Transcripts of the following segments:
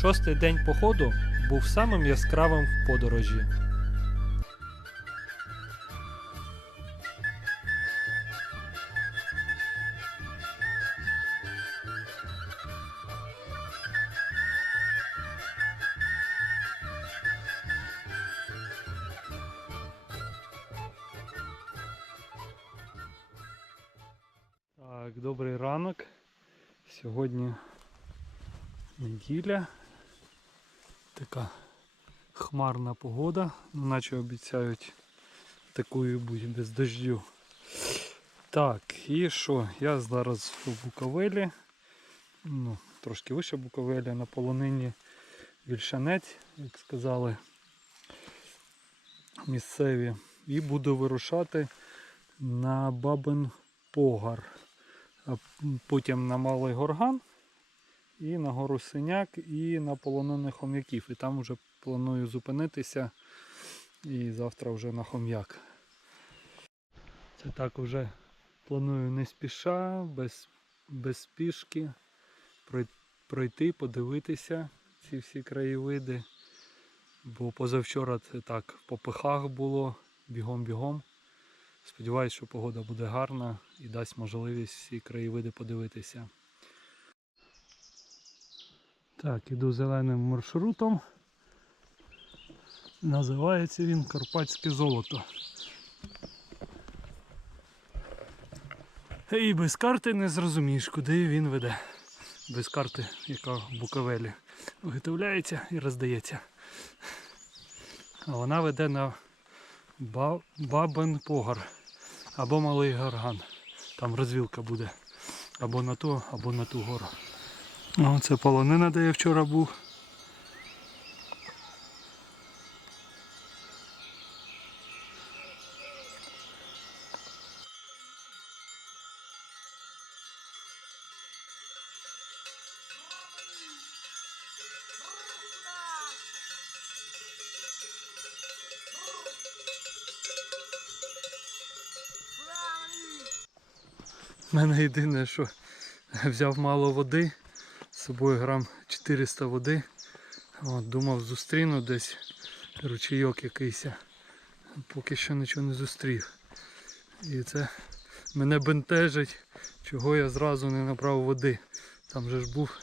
Шостий день походу був самим яскравим в подорожі. Добрий ранок. Сьогодні неділя. Така хмарна погода, ну, наче обіцяють такою бути без дождю. Так, і що? Я зараз в Буковелі, ну, трошки вище Буковелі, на полонині Вільшанець, як сказали місцеві. І буду вирушати на Бабин Погар, а потім на Малий Горган і на гору Синяк, і на полонених хом'яків. І там вже планую зупинитися. І завтра вже на хом'як. Це так вже планую не спіша, без, без спішки пройти, подивитися ці всі краєвиди. Бо позавчора це так по пихах було, бігом-бігом. Сподіваюсь, що погода буде гарна і дасть можливість всі краєвиди подивитися. Так, іду зеленим маршрутом. Називається він Карпатське золото. І без карти не зрозумієш, куди він веде. Без карти, яка в Буковелі виготовляється і роздається. А вона веде на Ба- Бабин Погар або Малий Гарган. Там розвілка буде. Або на ту, або на ту гору. О, це полонина, де я вчора був. У мене єдине, що взяв мало води, собою грам 400 води. От, думав зустріну десь ручейок якийсь. Поки що нічого не зустрів. І це мене бентежить, чого я зразу не набрав води. Там же ж був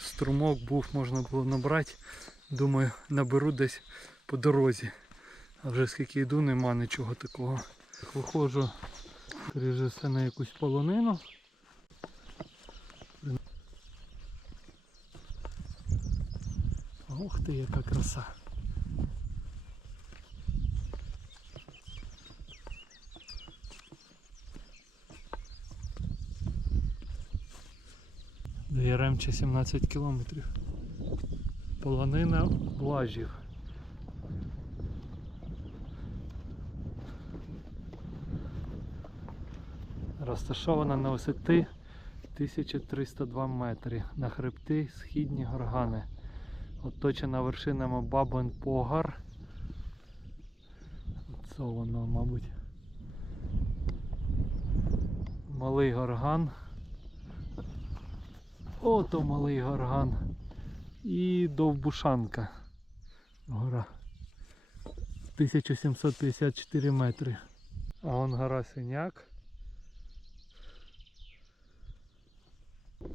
струмок, був, можна було набрати. Думаю, наберу десь по дорозі. А вже скільки йду, нема нічого такого. Виходжу все на якусь полонину. Ти, яка краса. До Яремча 17 кілометрів. Полонина Блажів. Розташована на висоти 1302 метри на хребти східні горгани. Оточена вершинами Бабин Погар. Це воно, мабуть. Малий горган. Ото малий горган. І Довбушанка. Гора. 1754 метри. А вон гора Синяк.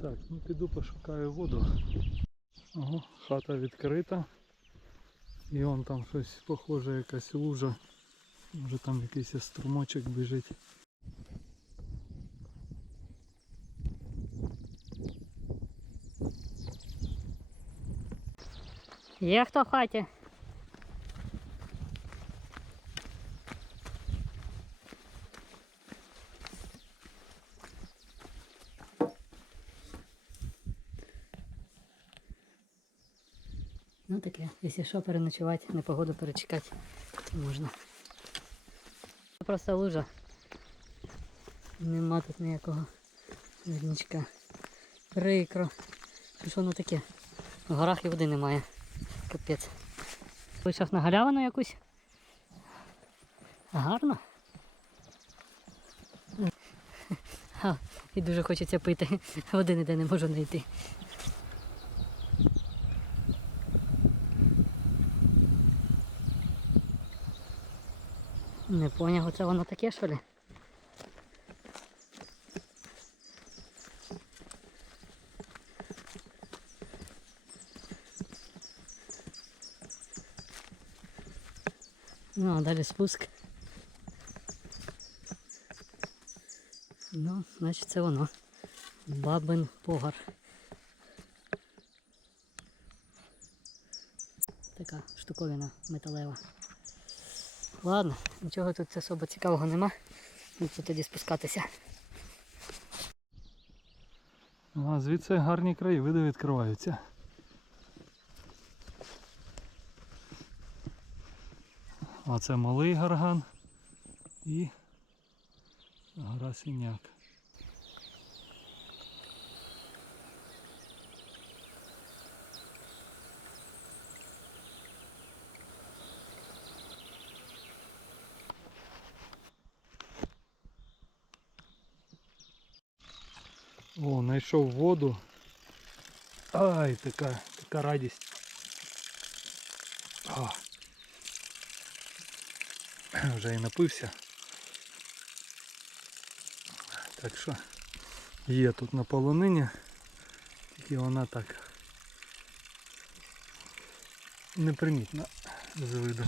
Так, ну піду пошукаю воду. Ого, хата відкрита. І вон там щось похоже, якась лужа. Може там якийсь струмочок біжить. Є хто в хаті? Таке, якщо що, переночувати, непогоду перечекати можна. Просто лужа. Нема тут ніякого верничка. Прикро. Що воно таке? В горах і води немає. Капець. Вийшов на галявину якусь. Гарно. І дуже хочеться пити. Води ніде не можу знайти. Не поняв, оце воно таке, що ли? Ну, а далі спуск. Ну, значить це воно. Бабин погар. Така штуковина металева. Ладно, нічого тут особо цікавого нема. Будемо тоді спускатися. А звідси гарні краєвиди відкриваються. А це малий гарган і гора синяк. О, знайшов воду. Ай, така, така радість. А. Вже і напився. Так що є тут на полонині, тільки вона так непримітна з виду.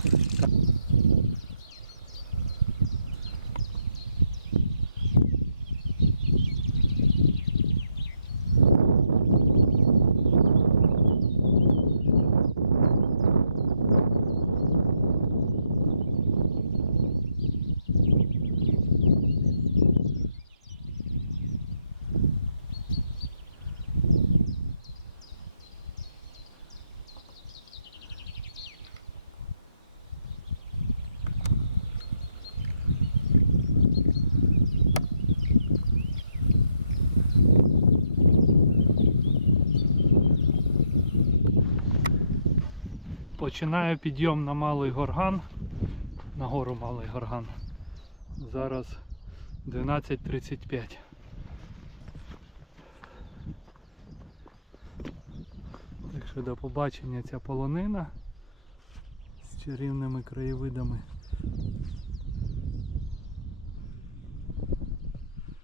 Починаю підйом на малий горган. На гору малий горган. Зараз 12.35. Так що до побачення ця полонина з чарівними краєвидами.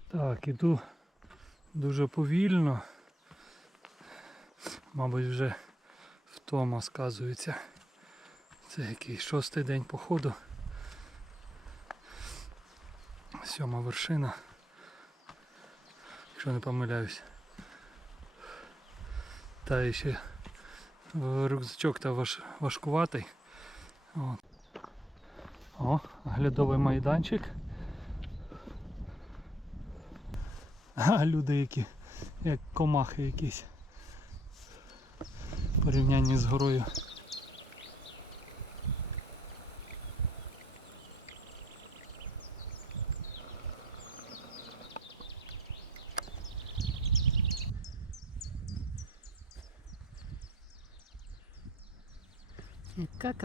Так, іду дуже повільно. Мабуть, вже втома сказується. Це який шостий день походу. Сьома вершина. Якщо не помиляюсь. Та ще рюкзачок та важ, важкуватий. От. О, глядовий майданчик. А люди які, як комахи якісь. В порівнянні з горою.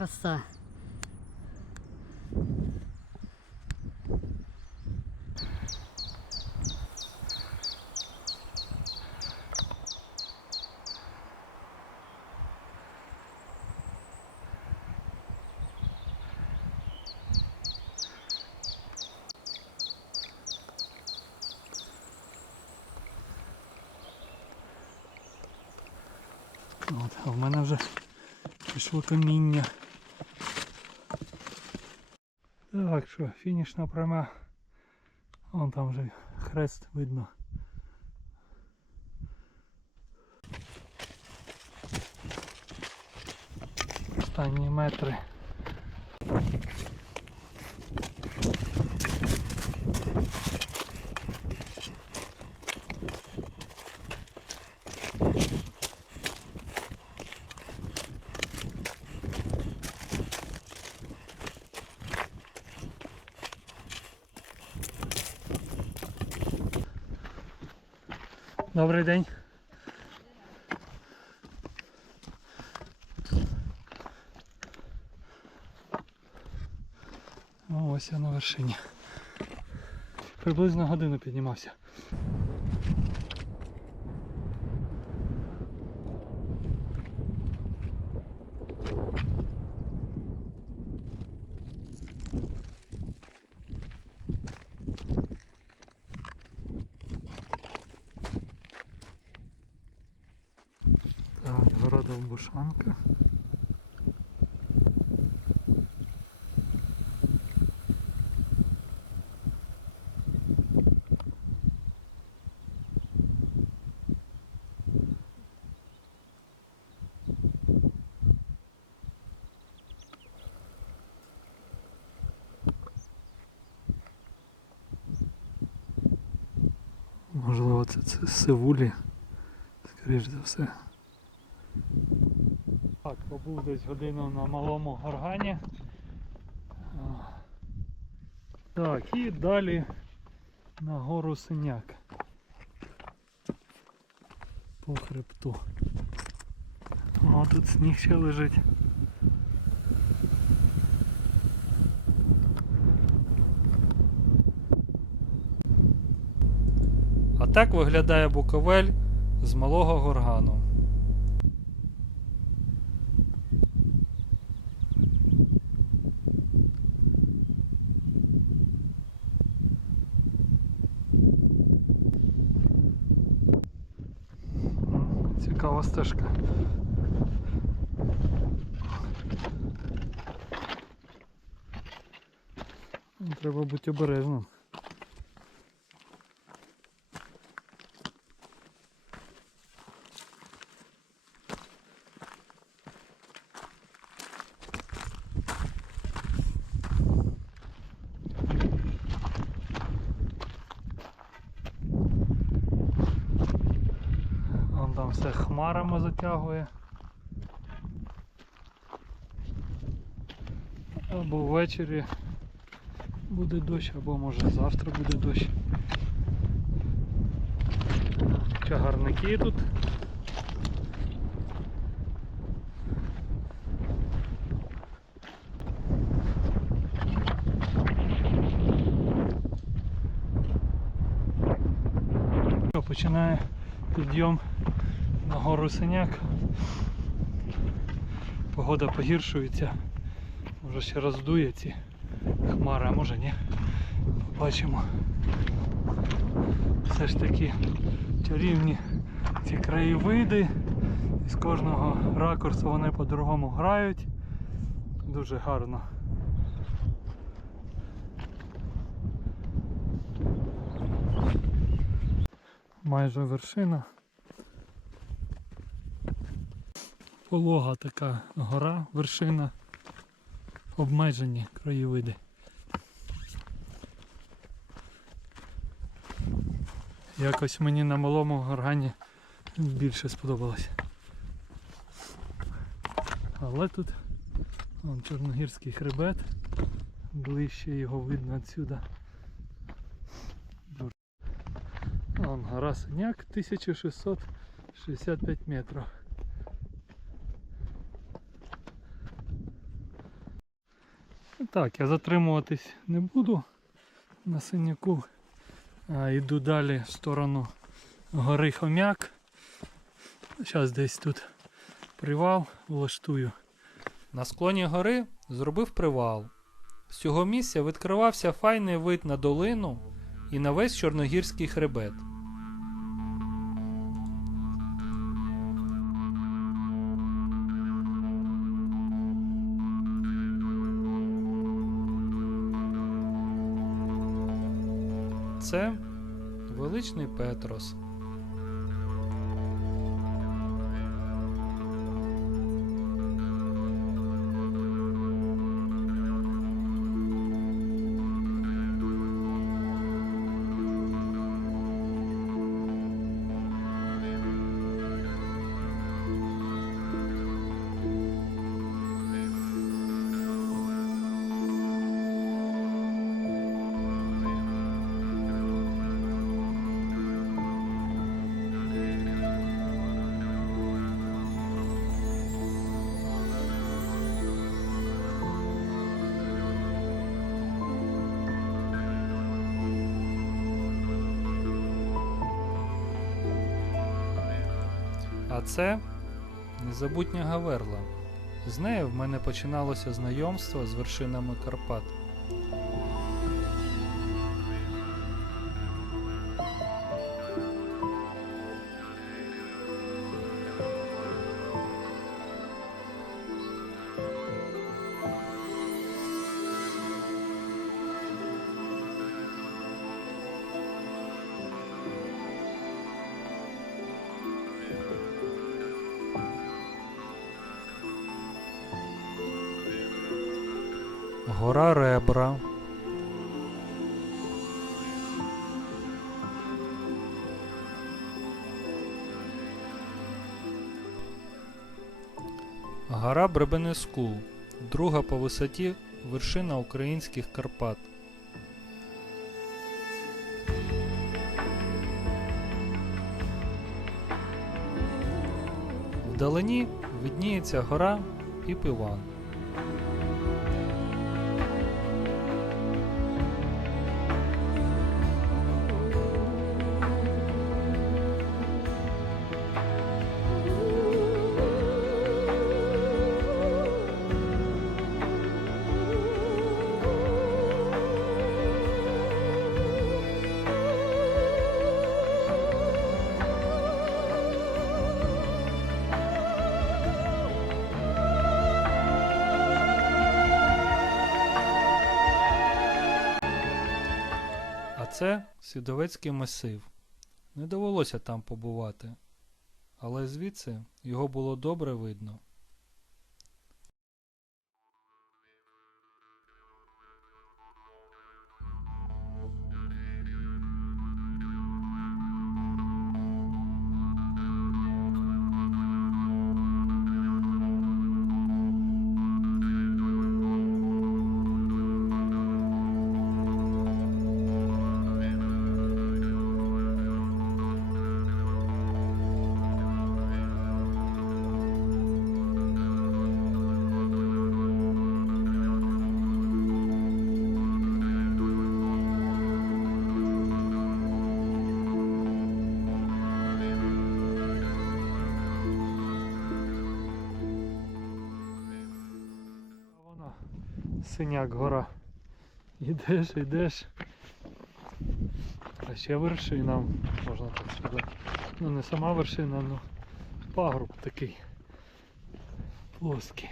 Краса. От, а в мене вже пішло каміння. Так що, фінішна пряма. Вон там вже хрест видно. Останні метри. Добрий день. Ось я на вершині. Приблизно годину піднімався. Стара довбушанка. Можливо, це, це сивулі, скоріш за все. Так, побув десь годину на малому горгані. Так, і далі на гору синяк. По хребту. О, тут сніг ще лежить. Так виглядає Буковель з малого горгану. Цікава стежка. Треба бути обережним. Вон все хмарами затягує. Або ввечері буде дощ, або може завтра буде дощ. Чагарники тут. Починає підйом на гору синяк. Погода погіршується. Може ще роздує ці хмари, а може ні. Побачимо. Все ж таки чарівні ці краєвиди. І з кожного ракурсу вони по-другому грають. Дуже гарно. Майже вершина. Полога така гора, вершина, обмежені краєвиди. Якось мені на малому горгані більше сподобалось. Але тут вон, Чорногірський хребет, ближче його видно відсюди. Вон гора Синяк 1665 метрів. Так, я затримуватись не буду на синяку. А, йду далі в сторону гори Хомяк. Зараз десь тут привал влаштую. На склоні гори зробив привал. З цього місця відкривався файний вид на долину і на весь Чорногірський хребет. Величний Петрос. Це незабутня Гаверла. З нею в мене починалося знайомство з вершинами Карпат. Гора Ребра. Гора Бребенескул. Друга по висоті вершина українських Карпат. Вдалині видніється гора Піпіван. Це Свідовецький масив. Не довелося там побувати, але звідси його було добре видно. Синяк гора. Ідеш, ідеш. А ще вершина, можна так сказати. Ну не сама вершина, ну пагорб такий. Плоский.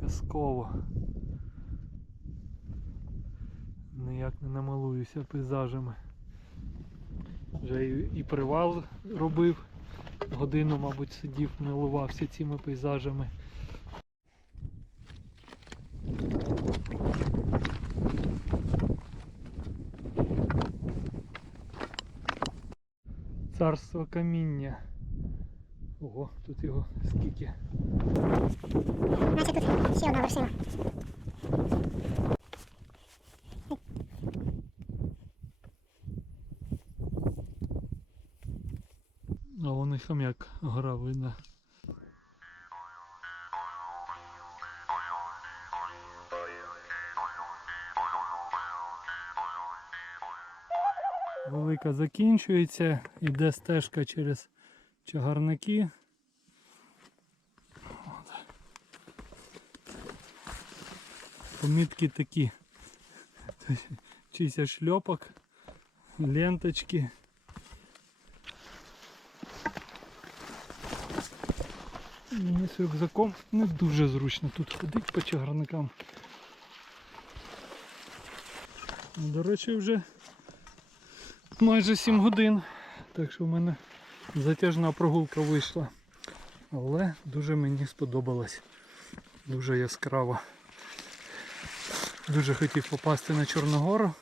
Казково. Ніяк не намалуюся пейзажами. Вже і привал робив. Годину, мабуть, сидів, милувався цими пейзажами. Царство каміння. Ого, тут його скільки. Значить тут ще одна вершина. А вон і хомяк гора видно. Велика закінчується, іде стежка через чагарники. Помітки такі. Чийся шльопок, ленточки. Мені з рюкзаком не дуже зручно тут ходити по чагарникам. До речі, вже майже 7 годин. Так що в мене затяжна прогулка вийшла. Але дуже мені сподобалось. Дуже яскраво. Дуже хотів попасти на Чорногору.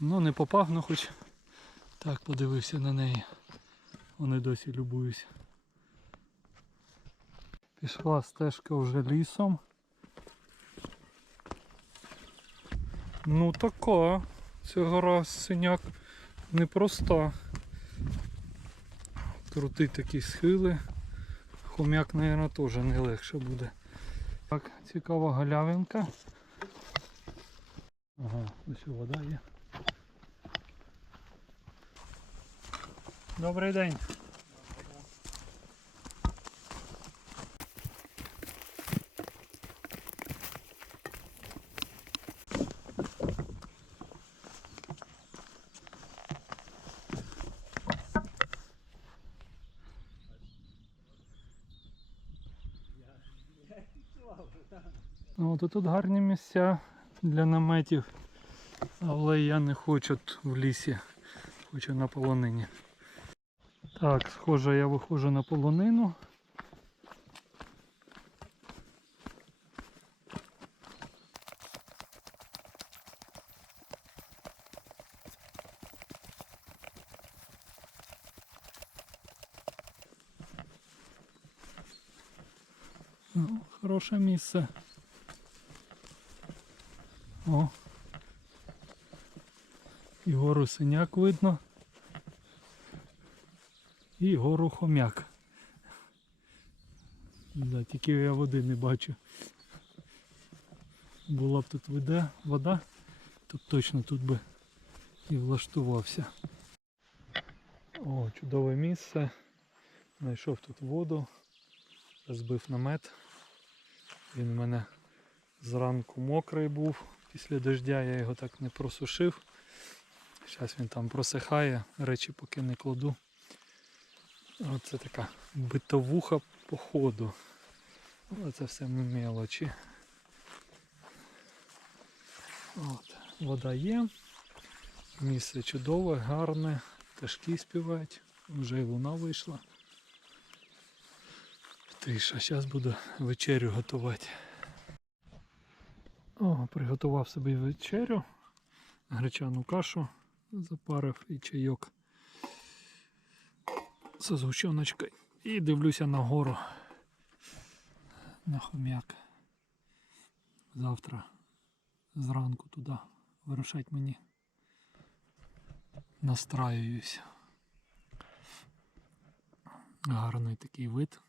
Ну не попав, ну хоч так подивився на неї. Вони досі любуюсь. Пішла стежка вже лісом. Ну така. Ця гора синяк непроста. Крути такі схили. Хомяк, мабуть, теж не легше буде. Так, цікава галявинка. Ага, ось вода є. Добрий день. Ну, от, Тут гарні місця для наметів, але я не хочу в лісі, хочу на полонині. Так, схоже, я виходжу на полонину. Ну, хороше місце. О. І гору синяк видно. І гору хомяк. Да, тільки я води не бачу. Була б тут вода, вода, то точно тут би і влаштувався. О, чудове місце. Знайшов тут воду, розбив намет. Він у мене зранку мокрий був. Після дождя я його так не просушив. Зараз він там просихає, речі поки не кладу. Оце така битовуха походу. Оце все мелочі. От, вода є. Місце чудове, гарне. Пташки співають. Вже і луна вийшла. Тиша, зараз буду вечерю готувати. О, приготував собі вечерю. Гречану кашу запарив і чайок з згущеночкою. І дивлюся на гору. На хом'як. Завтра зранку туди вирушать мені. Настраююсь. Гарний такий вид.